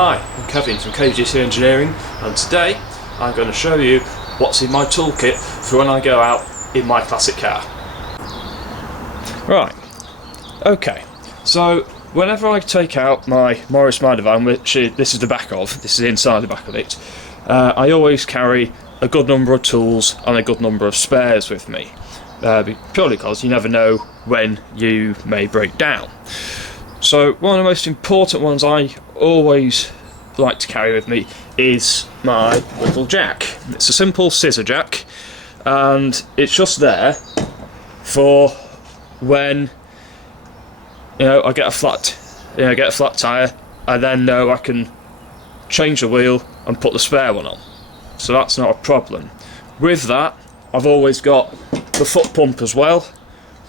Hi, I'm Kevin from KGC Engineering, and today I'm going to show you what's in my toolkit for when I go out in my classic car. Right, okay, so whenever I take out my Morris Minor van, which this is the back of, this is inside the back of it, I always carry a good number of tools and a good number of spares with me, purely because you never know when you may break down. So one of the most important ones I always like to carry with me is my little jack. It's a simple scissor jack, and it's just there for when I get a flat tire. I then know I can change the wheel and put the spare one on, so that's not a problem. With that, I've always got the foot pump as well,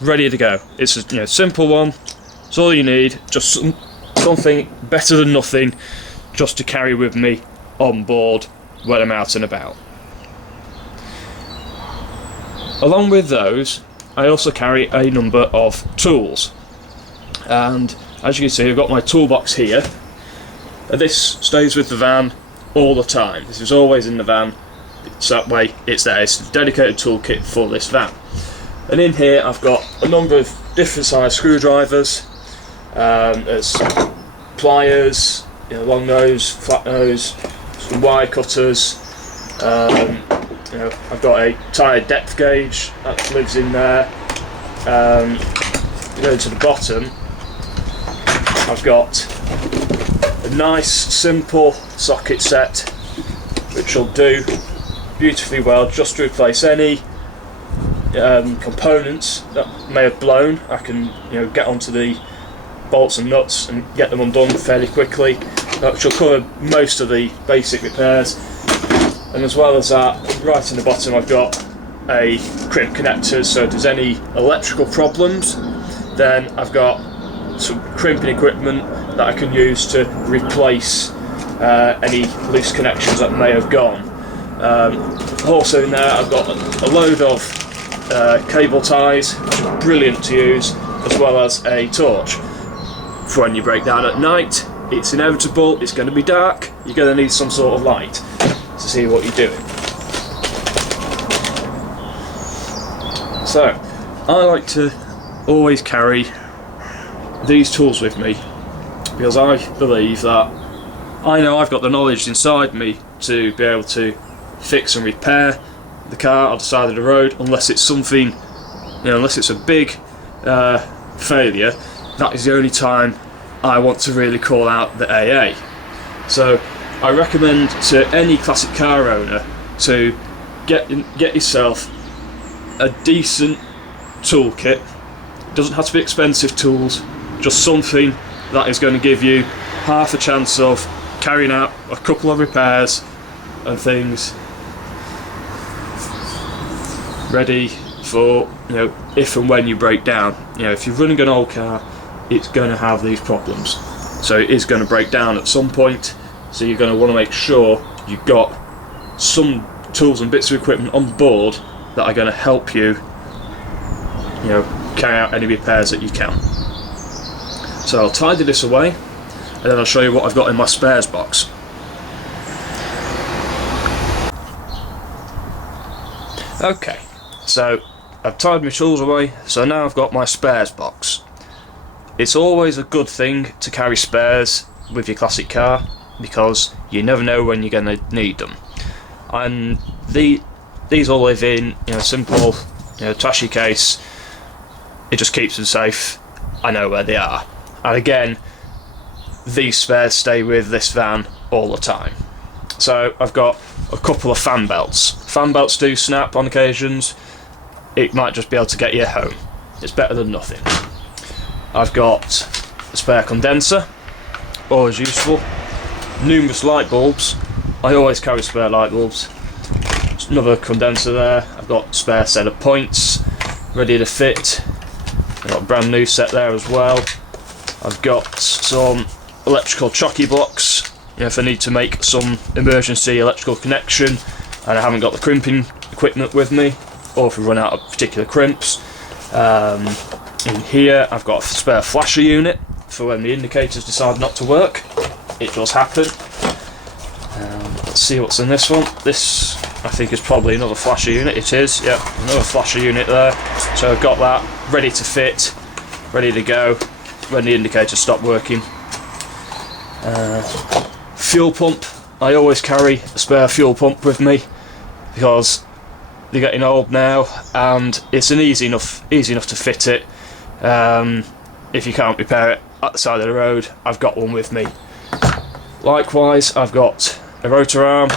ready to go. It's a simple one. It's all you need, just something better than nothing, just to carry with me on board when I'm out and about. Along with those, I also carry a number of tools, and as you can see, I've got my toolbox here. This stays with the van all the time. This is always in the van, so that way it's there. It's a dedicated toolkit for this van. And in here I've got a number of different size screwdrivers. There's pliers, long nose, flat nose, some wire cutters. I've got a tyre depth gauge that lives in there. Go to the bottom, I've got a nice simple socket set, which will do beautifully well just to replace any components that may have blown. I can get onto the bolts and nuts and get them undone fairly quickly, which will cover most of the basic repairs. And as well as that, right in the bottom I've got a crimp connector, so if there's any electrical problems, then I've got some crimping equipment that I can use to replace any loose connections that may have gone. Also in there I've got a load of cable ties, which are brilliant to use, as well as a torch. For when you break down at night, it's inevitable, it's going to be dark, you're going to need some sort of light to see what you're doing. So, I like to always carry these tools with me, because I believe that I know I've got the knowledge inside me to be able to fix and repair the car on the side of the road, unless it's something, unless it's a big failure. That is the only time I want to really call out the AA. So I recommend to any classic car owner to get yourself a decent toolkit. It doesn't have to be expensive tools, just something that is going to give you half a chance of carrying out a couple of repairs and things ready for if and when you break down. If you're running an old car, it's going to have these problems, so it is going to break down at some point, so you're going to want to make sure you've got some tools and bits of equipment on board that are going to help you carry out any repairs that you can. So I'll tidy this away, and then I'll show you what I've got in my spares box. Okay, so I've tied my tools away, so now I've got my spares box. It's always a good thing to carry spares with your classic car, because you never know when you're going to need them. And these all live in a simple tashi case. It just keeps them safe. I know where they are. And again, these spares stay with this van all the time. So I've got a couple of fan belts. Fan belts do snap on occasions. It might just be able to get you home. It's better than nothing. I've got a spare condenser, always useful. Numerous light bulbs. I always carry spare light bulbs. There's another condenser there. I've got a spare set of points ready to fit. I've got a brand new set there as well. I've got some electrical Chocky Box, if I need to make some emergency electrical connection and I haven't got the crimping equipment with me, or if we run out of particular crimps. In here I've got a spare flasher unit for when the indicators decide not to work. it does happen. Let's see what's in this one. This, I think, is probably another flasher unit. It is, yep, another flasher unit there. So I've got that ready to fit, ready to go when the indicator stopped working. Fuel pump. I always carry a spare fuel pump with me because they're getting old now, and it's easy enough to fit it. If you can't repair it at the side of the road, I've got one with me. Likewise, I've got a rotor arm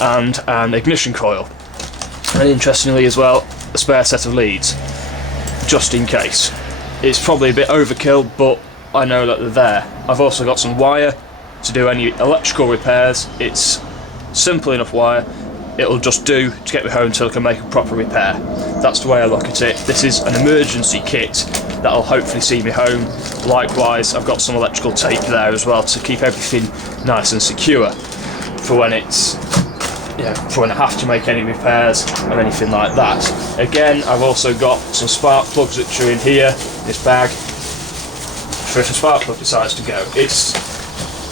and an ignition coil, and interestingly as well, a spare set of leads, just in case. It's probably a bit overkill, but I know that they're there. I've also got some wire to do any electrical repairs. It's simple enough wire, it'll just do to get me home until I can make a proper repair. That's the way I look at it. This is an emergency kit that'll hopefully see me home. Likewise, I've got some electrical tape there as well to keep everything nice and secure for when it's, for when I have to make any repairs or anything like that. Again, I've also got some spark plugs which are in here, this bag, for if a spark plug decides to go. It's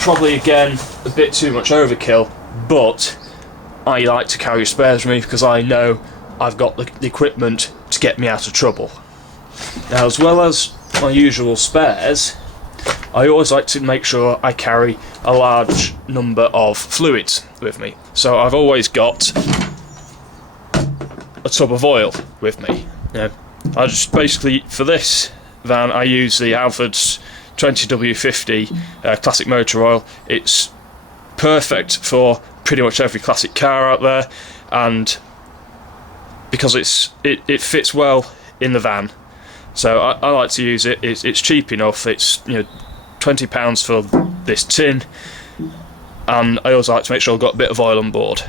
probably, again, a bit too much overkill, but I like to carry spares with me because I know I've got the equipment to get me out of trouble. Now, as well as my usual spares, I always like to make sure I carry a large number of fluids with me. So I've always got a tub of oil with me. I just basically, for this van, I use the Alford's 20W50 classic motor oil. It's perfect for pretty much every classic car out there, and because it fits well in the van, so I like to use it. It's cheap enough. It's £20 for this tin, and I always like to make sure I've got a bit of oil on board.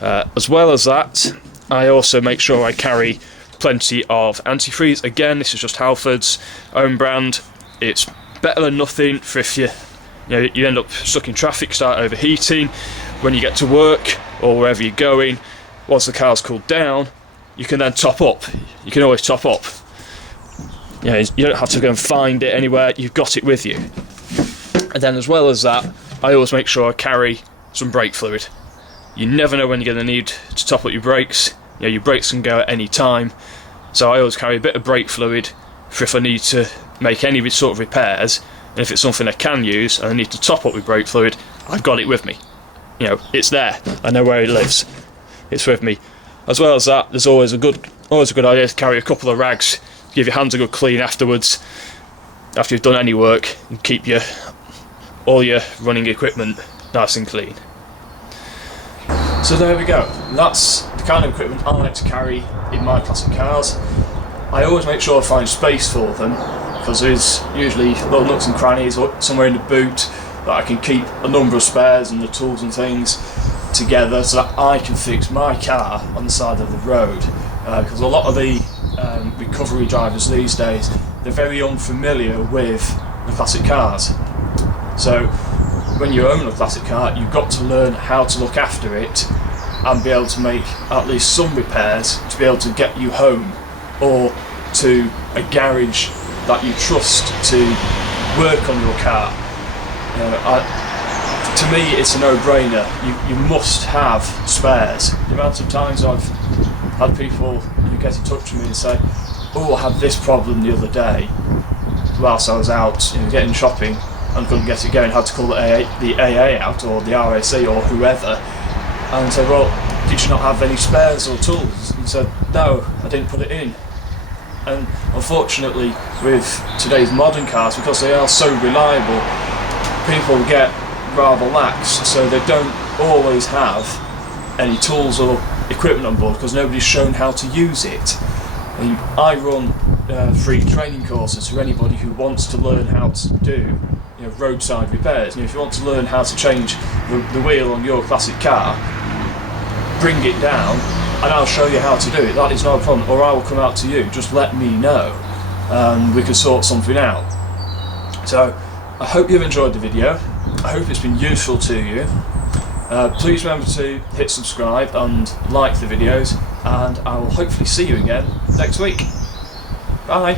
As well as that, I also make sure I carry plenty of antifreeze. Again, this is just Halford's own brand. It's better than nothing for if you end up stuck in traffic, start overheating when you get to work or wherever you're going. Once the car's cooled down, you can then top up. You can always top up. You don't have to go and find it anywhere, you've got it with you. And then, as well as that, I always make sure I carry some brake fluid. You never know when you're going to need to top up your brakes. Your brakes can go at any time, so I always carry a bit of brake fluid for if I need to make any sort of repairs, and if it's something I can use and I need to top up with brake fluid, I've got it with me. It's there. I know where it lives. It's with me. As well as that, there's always a good idea to carry a couple of rags, give your hands a good clean afterwards, after you've done any work, and keep all your running equipment nice and clean. So there we go. That's the kind of equipment I like to carry in my classic cars. I always make sure I find space for them, because there's usually little nooks and crannies or somewhere in the boot that I can keep a number of spares and the tools and things together so that I can fix my car on the side of the road. Because a lot of the recovery drivers these days, they're very unfamiliar with the classic cars. So when you own a classic car, you've got to learn how to look after it and be able to make at least some repairs to be able to get you home or to a garage that you trust to work on your car. To me, it's a no-brainer. You must have spares. The amount of times I've had people get in touch with me and say, "Oh, I had this problem the other day whilst I was out, getting shopping and couldn't get it going. Had to call the AA out or the RAC or whoever." And said, "Well, did you not have any spares or tools?" And said, "No, I didn't put it in." And unfortunately, with today's modern cars, because they are so reliable, people get rather lax, so they don't always have any tools or equipment on board because nobody's shown how to use it. And I run free training courses for anybody who wants to learn how to do roadside repairs. If you want to learn how to change the wheel on your classic car, bring it down and I'll show you how to do it. That is no problem. Or I will come out to you. Just let me know and we can sort something out. So I hope you've enjoyed the video. I hope it's been useful to you. Please remember to hit subscribe and like the videos, and I will hopefully see you again next week. Bye.